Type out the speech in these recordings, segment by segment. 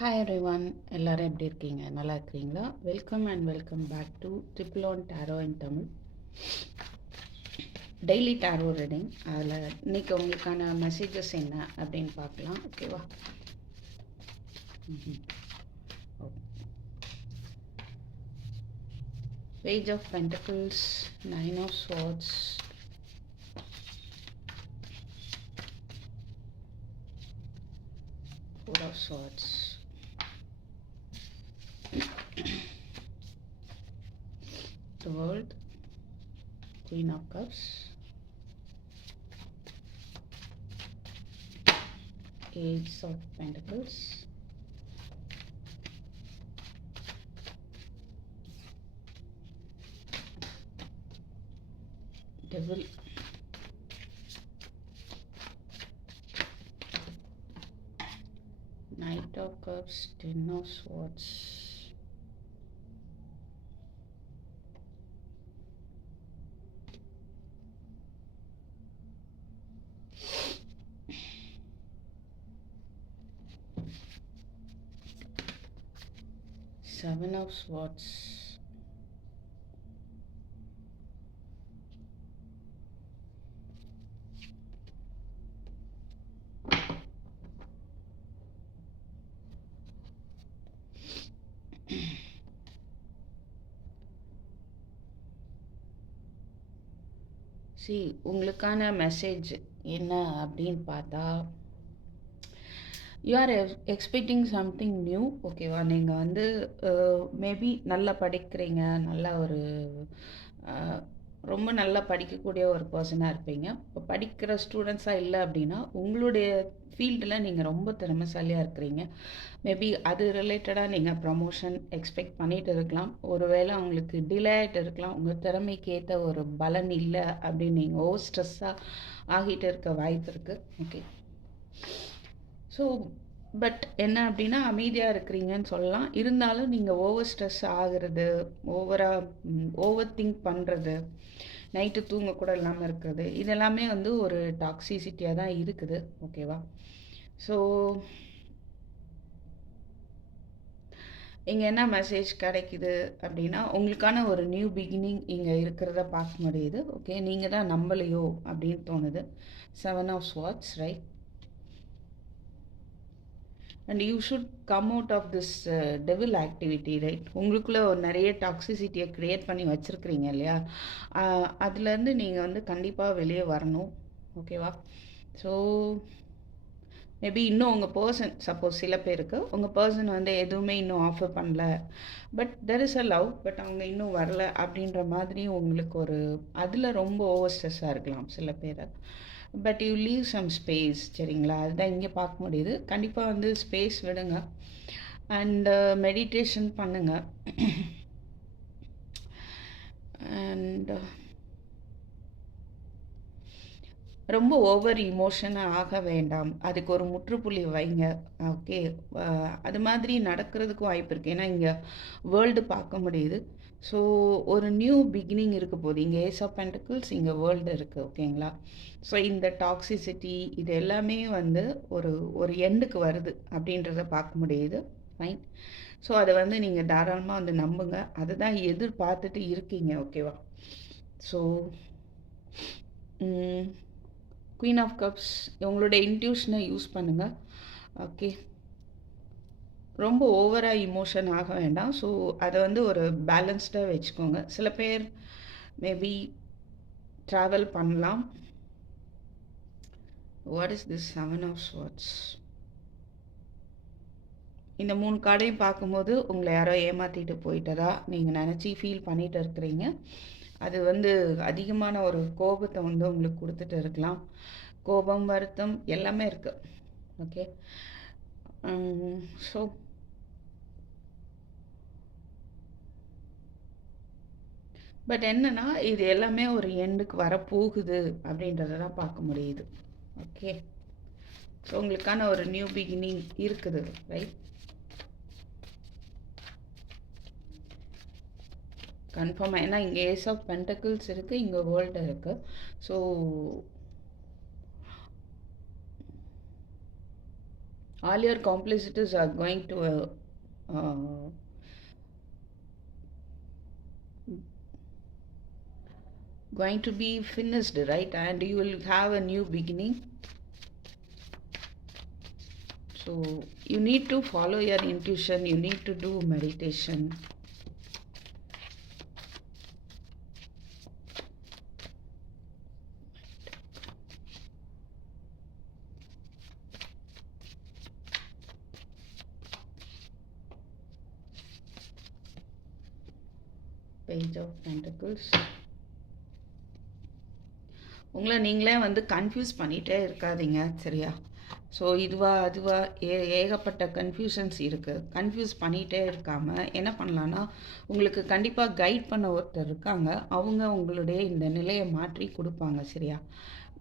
Hi everyone, எல்லாரும் எப்படி இருக்கீங்க? நல்லா இருக்கிறீங்களா? Welcome and welcome back to triple one tarot in Tamil daily tarot reading. அதில் இன்னைக்கு உங்களுக்கான மெசேஜஸ் என்ன அப்படின்னு பார்க்கலாம். ஓகேவா? Page of pentacles, 9 of swords, Four of Swords, the World, Queen of Cups, Ace of Pentacles, Devil, Knight of Cups, Ten of Swords, Seven of Swords, உங்களுக்கான message என்ன அப்படின்னு பார்த்தா, you are expecting something new. ஓகேவா? நீங்கள் வந்து maybe நல்லா படிக்கிறீங்க, நல்ல ஒரு ரொம்ப நல்லா படிக்கக்கூடிய ஒரு பர்சனாக இருப்பீங்க. இப்போ படிக்கிற ஸ்டூடெண்ட்ஸாக இல்லை அப்படின்னா உங்களுடைய ஃபீல்டில் நீங்கள் ரொம்ப திறமைசாலியாக இருக்கிறீங்க. மேபி அது ரிலேட்டடாக நீங்கள் ப்ரமோஷன் எக்ஸ்பெக்ட் பண்ணிகிட்டு இருக்கலாம். ஒருவேளை அவங்களுக்கு டிலே ஆகிட்டு இருக்கலாம். உங்கள் திறமைக்கு ஏற்ற ஒரு பலன் இல்லை அப்படின்னு நீங்கள் ஓவர் ஸ்ட்ரெஸ்ஸாக ஆகிட்டு இருக்க வாய்ப்பு இருக்குது. ஓகே, ஸோ பட் என்ன அப்படின்னா அமைதியாக இருக்கிறீங்கன்னு சொல்லலாம். இருந்தாலும் நீங்கள் ஓவர் ஸ்ட்ரெஸ் ஆகிறது, ஓவர் திங்க் பண்ணுறது, நைட்டு தூங்க கூட இல்லாமல் இருக்கிறது, இதெல்லாமே வந்து ஒரு டாக்ஸிசிட்டியாக தான் இருக்குது. ஓகேவா? ஸோ இங்கே என்ன மெசேஜ் கிடைக்குது அப்படின்னா, உங்களுக்கான ஒரு நியூ பிகினிங் இங்கே இருக்கிறத பார்க்க முடியுது. ஓகே, நீங்கள் தான் நம்பலையோ அப்படின்னு தோணுது. 7 of swords, right? And you should come out of this devil activity, right? உங்களுக்குள்ளே நிறைய டாக்ஸிசிட்டியை க்ரியேட் பண்ணி வச்சுருக்கிறீங்க இல்லையா? அதுலேருந்து நீங்கள் வந்து கண்டிப்பாக வெளியே வரணும். ஓகேவா? ஸோ மேபி இன்னும் உங்கள் பர்சன், சப்போஸ் சில பேருக்கு உங்கள் பர்சன் வந்து எதுவுமே இன்னும் ஆஃபர் பண்ணல, but there is a love, but அவங்க இன்னும் வரல அப்படின்ற மாதிரி உங்களுக்கு ஒரு அதில் ரொம்ப ஓவர் ஸ்ட்ரெஸ்ஸாக இருக்கலாம் சில பேர். But you leave some space, சரிங்களா? அதுதான் இங்கே பார்க்க முடியுது. கண்டிப்பாக வந்து ஸ்பேஸ் விடுங்க அண்டு மெடிடேஷன் பண்ணுங்கள். அண்ட் ரொம்ப ஓவர் இமோஷனாக ஆக வேண்டாம், அதுக்கு ஒரு முற்றுப்புள்ளி வைங்க. ஓகே, அது மாதிரி நடக்கிறதுக்கு வாய்ப்பு இருக்குது. ஏன்னா இங்கே வேர்ல்டு பார்க்க முடியுது. ஸோ ஒரு நியூ பிகினிங் இருக்க போகுது. இங்கே ஏஸ் ஆஃப் பென்டக்கிள்ஸ், இங்கே வேர்ல்டு இருக்குது. ஓகேங்களா? ஸோ இந்த டாக்ஸிசிட்டி இது எல்லாமே வந்து ஒரு ஒரு எண்டுக்கு வருது அப்படின்றத பார்க்க முடியுது. ஃபைன். ஸோ அதை வந்து நீங்கள் தாராளமாக வந்து நம்புங்க. அதை தான் எதிர்பார்த்துட்டு இருக்கீங்க. ஓகேவா? ஸோ குயின் ஆஃப் கப்ஸ், உங்களோட இன்ட்யூஷனை யூஸ் பண்ணுங்கள். ஓகே, ரொம்ப ஓவராக இமோஷன் ஆக வேண்டாம். ஸோ அதை வந்து ஒரு பேலன்ஸ்டாக வச்சுக்கோங்க. சில பேர் மேபி ட்ராவல் பண்ணலாம். What is this 7 of swords? இந்த 3 கார்டையும் பார்க்கும்போது உங்களை யாரோ ஏமாற்றிட்டு போயிட்டதா நீங்கள் நினச்சி ஃபீல் பண்ணிகிட்டு இருக்கிறீங்க. அது வந்து அதிகமான ஒரு கோபத்தை வந்து உங்களுக்கு கொடுத்துட்டு இருக்கலாம். கோபம், வருத்தம் எல்லாமே இருக்குது. ஓகே, ஸோ பட் என்னன்னா இது எல்லாமே ஒரு எண்டுக்கு வரப்போகுது அப்படின்றத தான் பார்க்க முடியுது. ஓகே, ஸோ உங்களுக்கான ஒரு நியூ பிகினிங் இருக்குது, ரைட்? கன்ஃபார்மாக. ஏன்னா இங்கே ஏஸ் ஆஃப் பென்டக்கிள்ஸ் இருக்குது, இங்கே வேர்ல்டு இருக்குது. So All your complexities are going to be finished, right? And you will have a new beginning. So you need to follow your intuition, you need to do meditation. Page of Pentacles. உங்களை நீங்களே வந்து confuse பண்ணிகிட்டே இருக்காதீங்க, சரியா? So இதுவா அதுவா ஏகப்பட்ட confusions இருக்குது. கன்ஃபியூஸ் பண்ணிகிட்டே இருக்காமல் என்ன பண்ணலான்னா, உங்களுக்கு கண்டிப்பாக கைட் பண்ண ஒருத்தர் இருக்காங்க. அவங்க உங்களுடைய இந்த நிலையை மாற்றி கொடுப்பாங்க, சரியா?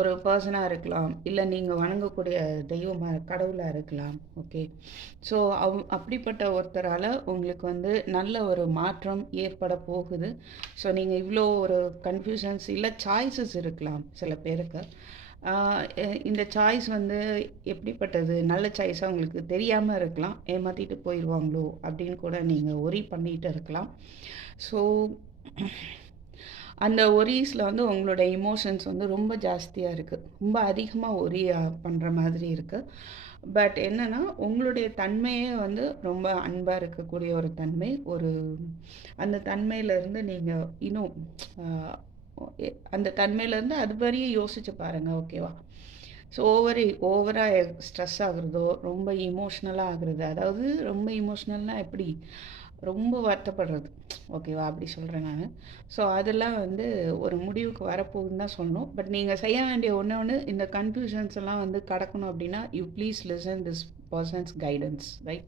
ஒரு பர்சனாக இருக்கலாம், இல்லை நீங்கள் வணங்கக்கூடிய தெய்வமாக கடவுளாக இருக்கலாம். ஓகே, ஸோ அப்படிப்பட்ட ஒருத்தரால் உங்களுக்கு வந்து நல்ல ஒரு மாற்றம் ஏற்பட போகுது. ஸோ நீங்கள் இவ்வளோ ஒரு கன்ஃபியூஷன்ஸ் இல்லை சாய்ஸஸ் இருக்கலாம் சில பேருக்கு. இந்த சாய்ஸ் வந்து எப்படிப்பட்டது, நல்ல சாய்ஸாக உங்களுக்கு தெரியாமல் இருக்கலாம். ஏமாற்றிட்டு போயிடுவாங்களோ அப்படின்னு கூட நீங்கள் ஒரி பண்ணிகிட்டு இருக்கலாம். ஸோ அந்த ஒரீஸில் வந்து உங்களோட இமோஷன்ஸ் வந்து ரொம்ப ஜாஸ்தியாக இருக்குது, ரொம்ப அதிகமாக ஒரி பண்ணுற மாதிரி இருக்குது. பட் என்னென்னா உங்களுடைய தன்மையே வந்து ரொம்ப அன்பாக இருக்கக்கூடிய ஒரு தன்மை. அந்த தன்மையிலேருந்து நீங்கள் இன்னும் அந்த தன்மையிலேருந்து அது வரையே யோசிச்சு பாருங்கள், ஓகேவா? ஸோ ஓவராக ஸ்ட்ரெஸ் ஆகுறதோ, ரொம்ப இமோஷ்னலாக ஆகுறது, அதாவது ரொம்ப இமோஷ்னல்னால் எப்படி, ரொம்ப வருத்தப்படுறது, ஓகேவா? அப்படி சொல்கிறேன் நான். ஸோ அதெல்லாம் வந்து ஒரு முடிவுக்கு வரப்போகுதுன்னு தான் சொல்லணும். பட் நீங்கள் செய்ய வேண்டிய ஒன்று இந்த கன்ஃபியூஷன்ஸ் எல்லாம் வந்து கடக்கணும் அப்படின்னா, you please listen this persons guidance, right?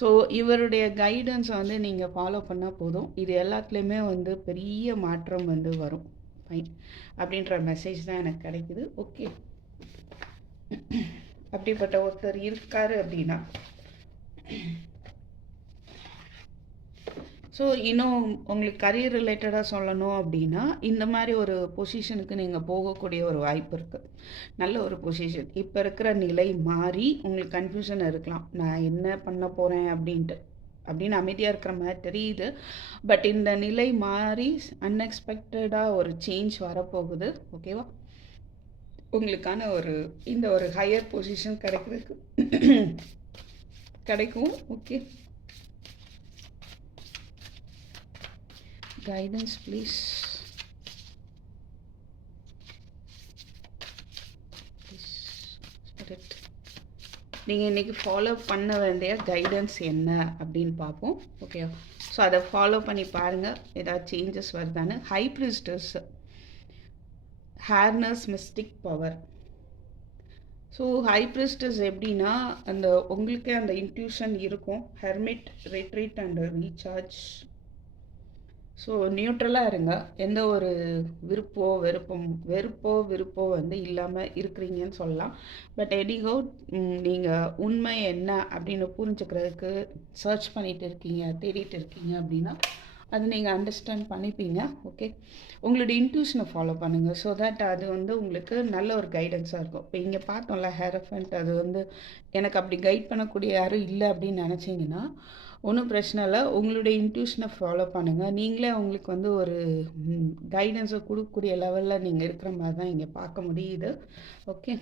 So இவருடைய கைடன்ஸை வந்து நீங்கள் ஃபாலோ பண்ணால் போதும். இது எல்லாத்துலேயுமே வந்து பெரிய மாற்றம் வந்து வரும். ஃபைன், அப்படின்ற மெசேஜ் தான் எனக்கு கிடைக்குது. ஓகே, அப்படிப்பட்ட ஒருத்தர் இருக்காரு அப்படின்னா, ஸோ இன்னும் உங்களுக்கு கரியர் ரிலேட்டடாக சொல்லணும் அப்படின்னா, இந்த மாதிரி ஒரு பொசிஷனுக்கு நீங்கள் போகக்கூடிய ஒரு வாய்ப்பு இருக்குது. நல்ல ஒரு பொசிஷன். இப்போ இருக்கிற நிலை மாறி உங்களுக்கு கன்ஃபியூஷன் இருக்கலாம், நான் என்ன பண்ண போகிறேன் அப்படின்னு அமைதியாக இருக்கிற மாதிரி தெரியுது. பட் இந்த நிலை மாறி அன்எக்ஸ்பெக்டடாக ஒரு சேஞ்ச் வரப்போகுது, ஓகேவா? உங்களுக்கான இந்த ஒரு ஹையர் பொசிஷன் கிடைக்கும். Okay, guidance please. Spirit, நீங்கள் இன்றைக்கி ஃபாலோ பண்ண வேண்டிய கைடன்ஸ் என்ன அப்படின்னு பார்ப்போம், ஓகே? ஸோ அதை ஃபாலோ பண்ணி பாருங்கள், ஏதாவது சேஞ்சஸ் வருதான்னு. ஹை பிரிஸ்டஸ், ஹேர்னஸ், mystic power. So high priestess எப்படின்னா, உங்களுக்கே அந்த இன்ட்யூஷன் இருக்கும். Hermit, retreat and recharge. So நியூட்ரலாக இருங்க. எந்த ஒரு வெறுப்போ வந்து இல்லாமல் இருக்கிறீங்கன்னு சொல்லலாம். பட் எனிஹோ, நீங்கள் உண்மை என்ன அப்படின்னு புரிஞ்சுக்கிறதுக்கு சர்ச் தேடிட்டு இருக்கீங்க அப்படின்னா அது நீங்கள் அண்டர்ஸ்டாண்ட் பண்ணிப்பீங்க, ஓகே? உங்களுடைய இன்ட்யூஷனை ஃபாலோ பண்ணுங்கள். ஸோ தட் அது வந்து உங்களுக்கு நல்ல ஒரு கைடன்ஸாக இருக்கும். இப்போ இங்கே பார்த்தோம்ல ஹெரஃபண்ட், அது வந்து எனக்கு அப்படி கைட் பண்ணக்கூடிய யாரும் இல்லை அப்படின்னு நினச்சிங்கன்னா ஒன்றும் பிரச்சனை இல்லை. உங்களுடைய இன்ட்யூஷனை ஃபாலோ பண்ணுங்கள். நீங்களே உங்களுக்கு வந்து ஒரு கைடன்ஸை கொடுக்கக்கூடிய லெவலில் நீங்கள் இருக்கிற மாதிரி தான் இங்கே பார்க்க முடியுது, okay?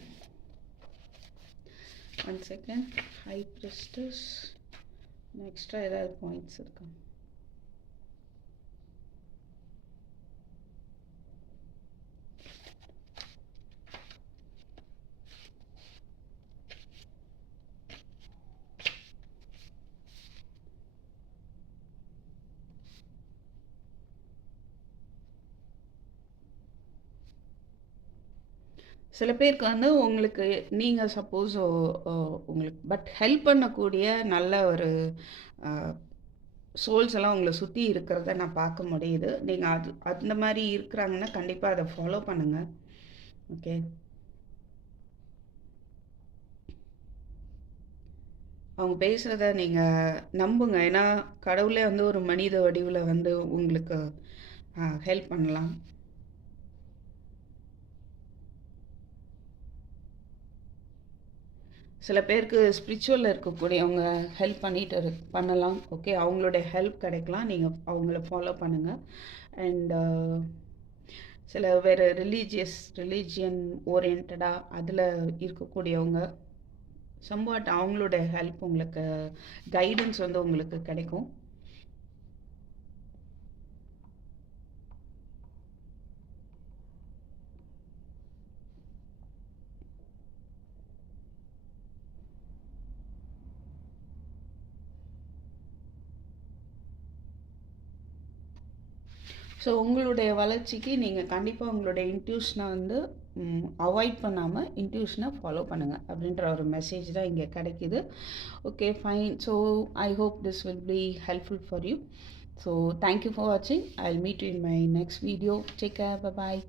1 second. High priestess, extra ஏதாவது பாயிண்ட்ஸ் இருக்கா? சில பேருக்கு வந்து உங்களுக்கு நீங்கள் சப்போஸ் உங்களுக்கு பட் ஹெல்ப் பண்ணக்கூடிய நல்ல ஒரு சோல்ஸ் எல்லாம் உங்களை சுற்றி இருக்கிறத நான் பார்க்க முடியுது. நீங்கள் அந்த மாதிரி இருக்கிறாங்கன்னா கண்டிப்பாக அதை ஃபாலோ பண்ணுங்கள், ஓகே? அவங்க பேசுகிறத நீங்கள் நம்புங்க. ஏன்னா கடவுளே வந்து ஒரு மனித வடிவில் வந்து உங்களுக்கு ஹெல்ப் பண்ணலாம். சில பேருக்கு ஸ்பிரிச்சுவலில் இருக்கக்கூடியவங்க ஹெல்ப் பண்ணலாம். ஓகே, அவங்களுடைய ஹெல்ப் கிடைக்கலாம். நீங்கள் அவங்கள ஃபாலோ பண்ணுங்கள். அண்ட் சில வேறு ரிலீஜியன் ஓரியன்டாக அதில் இருக்கக்கூடியவங்க சம்வாட் அவங்களோட ஹெல்ப் உங்களுக்கு, கைடன்ஸ் உங்களுக்கு கிடைக்கும். ஸோ உங்களுடைய வளர்ச்சிக்கு நீங்கள் கண்டிப்பாக உங்களுடைய இன்ட்யூஷனை அவாய்ட் பண்ணாமல் இன்ட்யூஷனை ஃபாலோ பண்ணுங்கள் அப்படின்ற ஒரு மெசேஜ் தான் இங்கே கிடைக்கிது. Okay, fine. So I hope this will be helpful for you. So thank you for வாட்சிங். I will meet you in my next video. Take care. Bye bye.